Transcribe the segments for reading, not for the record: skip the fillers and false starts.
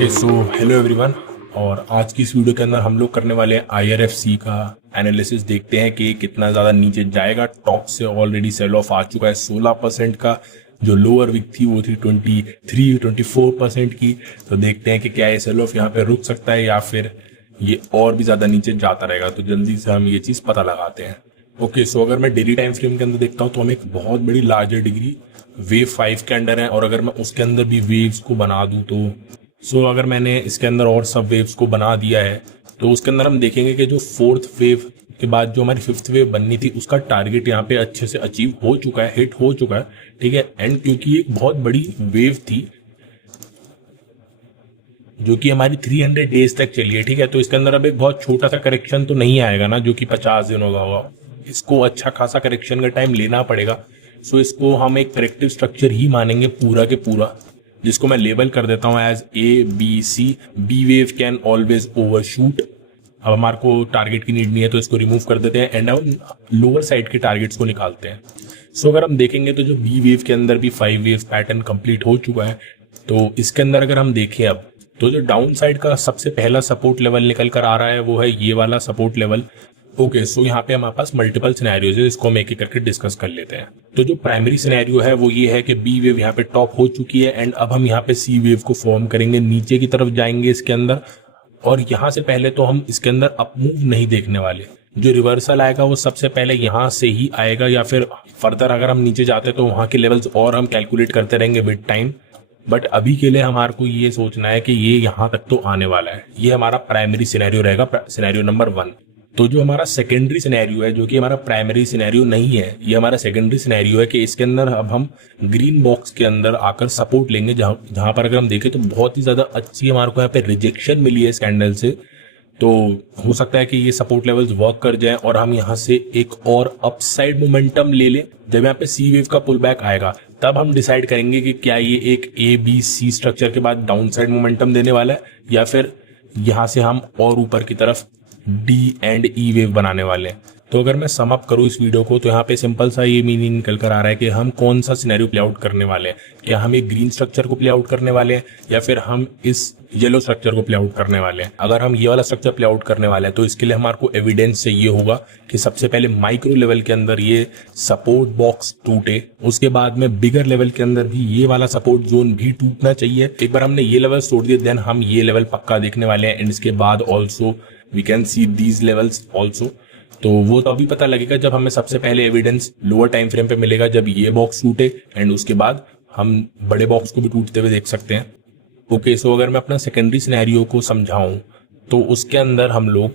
Okay so hello everyone. और आज की इस वीडियो के अंदर हम लोग करने वाले हैं IRFC का एनालिसिस। देखते हैं कि कितना ज़्यादा नीचे जाएगा। टॉप से ऑलरेडी सेल ऑफ आ चुका है 16% का। जो लोअर वीक थी वो थी 23-24% की। तो देखते हैं कि क्या ये सेल ऑफ यहाँ पे रुक सकता है या फिर ये और भी ज़्यादा नीचे जाता रहेगा। तो जल्दी से हम ये चीज़ पता लगाते हैं। ओके सो अगर मैं डेली टाइम फ्रेम के अंदर देखता हूँ तो हम एक बहुत बड़ी लार्जर डिग्री वेव 5 के अंडर है। और अगर मैं उसके अंदर भी वेव्स को बना दूँ तो अगर मैंने इसके अंदर और सब वेव्स को बना दिया है तो उसके अंदर हम देखेंगे कि जो फोर्थ वेव के बाद जो हमारी फिफ्थ वेव बननी थी उसका टारगेट यहाँ पे अच्छे से अचीव हो चुका है, हिट हो चुका है। ठीक है। एंड क्योंकि एक बहुत बड़ी वेव थी जो कि हमारी 300 डेज तक चली है, ठीक है, तो इसके अंदर अब एक बहुत छोटा सा करेक्शन तो नहीं आएगा ना, जो कि 50 दिनों का होगा। इसको अच्छा खासा करेक्शन का टाइम लेना पड़ेगा। सो इसको हम एक करेक्टिव स्ट्रक्चर ही मानेंगे पूरा के पूरा, जिसको मैं लेबल कर देता हूं as ABC। B wave can always overshoot. अब हमारे को टारगेट की नीड नहीं है तो इसको रिमूव कर देते हैं एंड हम लोअर साइड के टारगेट्स को निकालते हैं। सो अगर हम देखेंगे तो जो बी वेव के अंदर भी 5 वेव पैटर्न कंप्लीट हो चुका है। तो इसके अंदर अगर हम देखें अब तो जो डाउन साइड का सबसे पहला सपोर्ट लेवल निकल कर आ रहा है वो है ये वाला सपोर्ट लेवल। ओके सो यहाँ पे हमारे पास मल्टीपल सिनेरियोज है, इसको हम एक एक करके डिस्कस कर लेते हैं। तो जो प्राइमरी सिनेरियो है वो ये है कि बी वेव यहाँ पे टॉप हो चुकी है एंड अब हम यहाँ पे सी वेव को फॉर्म करेंगे, नीचे की तरफ जाएंगे इसके अंदर। और यहाँ से पहले तो हम इसके अंदर अप मूव नहीं देखने वाले। जो रिवर्सल आएगा वो सबसे पहले यहाँ से ही आएगा या फिर फर्दर अगर हम नीचे जाते तो वहाँ के लेवल्स और हम कैलकुलेट करते रहेंगे विद टाइम। बट अभी के लिए हमारे को ये सोचना है कि ये यहाँ तक तो आने वाला है। ये हमारा प्राइमरी सिनेरियो रहेगा, सिनेरियो नंबर 1। तो जो हमारा सेकेंडरी सिनेरियो है, जो कि हमारा प्राइमरी सिनेरियो नहीं है, ये हमारा सेकेंडरी सिनेरियो है कि इसके अंदर अब हम ग्रीन बॉक्स के अंदर आकर सपोर्ट लेंगे, जहां पर अगर हम देखें तो बहुत ही ज्यादा अच्छी हमारे को यहाँ पे रिजेक्शन मिली है इस कैंडल से। तो हो सकता है कि ये सपोर्ट लेवल्स वर्क कर जाए और हम यहाँ से एक और अपसाइड मोमेंटम ले लें। जब यहाँ पे सी वेव का पुल बैक आएगा तब हम डिसाइड करेंगे कि क्या ये एक ABC स्ट्रक्चर के बाद डाउन साइड मोमेंटम देने वाला है या फिर यहाँ से हम और ऊपर की तरफ D एंड E वेव बनाने वाले हैं। तो अगर मैं सम अप करूँ इस वीडियो को तो यहाँ पे सिंपल सा ये मीनिंग निकल कर आ रहा है कि हम कौन सा सिनेरियो प्ले आउट करने वाले हैं। क्या हम एक ग्रीन स्ट्रक्चर को प्ले आउट करने वाले हैं या फिर हम इस येलो स्ट्रक्चर को प्ले आउट करने वाले हैं। अगर हम ये वाला स्ट्रक्चर प्ले आउट करने वाले हैं तो इसके लिए हमारे को एविडेंस चाहिए होगा कि सबसे पहले माइक्रो लेवल के अंदर ये सपोर्ट बॉक्स टूटे, उसके बाद में बिगर लेवल के अंदर भी ये वाला सपोर्ट जोन भी टूटना चाहिए। एक बार हमने ये लेवल तोड़ दिए देन हम ये लेवल पक्का देखने वाले हैं एंड इसके बाद also we can see these levels also. तो वो तो अभी पता लगेगा जब हमें सबसे पहले एविडेंस लोअर टाइम फ्रेम पे मिलेगा, जब ये बॉक्स टूटे एंड उसके बाद हम बड़े बॉक्स को भी टूटते हुए देख सकते हैं। ओके सो अगर मैं अपना सेकेंडरी सिनेरियो को समझाऊं तो उसके अंदर हम लोग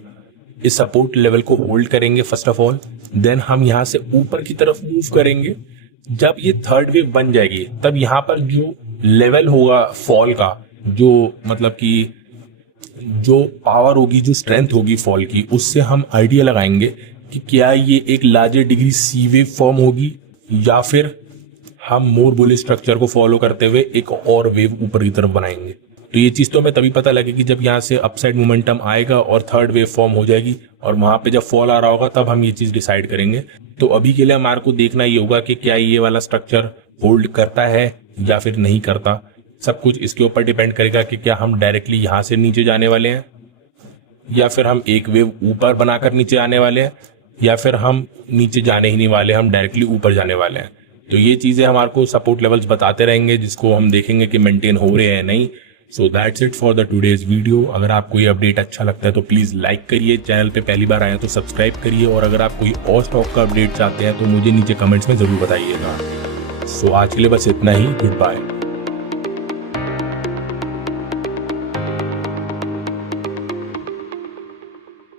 इस सपोर्ट लेवल को होल्ड करेंगे फर्स्ट ऑफ ऑल, देन हम यहाँ से ऊपर की तरफ मूव करेंगे। जब ये थर्ड वेव बन जाएगी तब यहाँ पर जो लेवल होगा फॉल का, जो मतलब कि जो पावर होगी, जो स्ट्रेंथ होगी फॉल की, उससे हम आइडिया लगाएंगे कि क्या ये एक larger degree C wave form होगी या फिर हम मोर बुलिश स्ट्रक्चर को फॉलो करते हुए एक और वेव ऊपर की तरफ बनाएंगे। तो ये चीज तो हमें तभी पता लगेगी जब यहाँ से अपसाइड मोमेंटम आएगा और थर्ड वेव फॉर्म हो जाएगी और वहां पे जब फॉल आ रहा होगा तब हम ये चीज डिसाइड करेंगे। तो अभी के लिए हमारे को देखना ये होगा कि क्या ये वाला स्ट्रक्चर होल्ड करता है या फिर नहीं करता। सब कुछ इसके ऊपर डिपेंड करेगा कि क्या हम डायरेक्टली यहाँ से नीचे जाने वाले हैं या फिर हम एक वेव ऊपर बनाकर नीचे आने वाले हैं या फिर हम नीचे जाने ही नहीं वाले, हम डायरेक्टली ऊपर जाने वाले हैं। तो ये चीजें हमारे को सपोर्ट लेवल्स बताते रहेंगे जिसको हम देखेंगे कि मेंटेन हो रहे हैं नहीं। So that's it for the today's video. अगर आपको ये अपडेट अच्छा लगता है तो प्लीज लाइक करिए, चैनल पे पहली बार आए तो सब्सक्राइब करिए और अगर आप कोई और स्टॉक का अपडेट चाहते हैं तो मुझे नीचे कमेंट्स में जरूर बताइएगा। सो आज के लिए बस इतना ही। Good bye.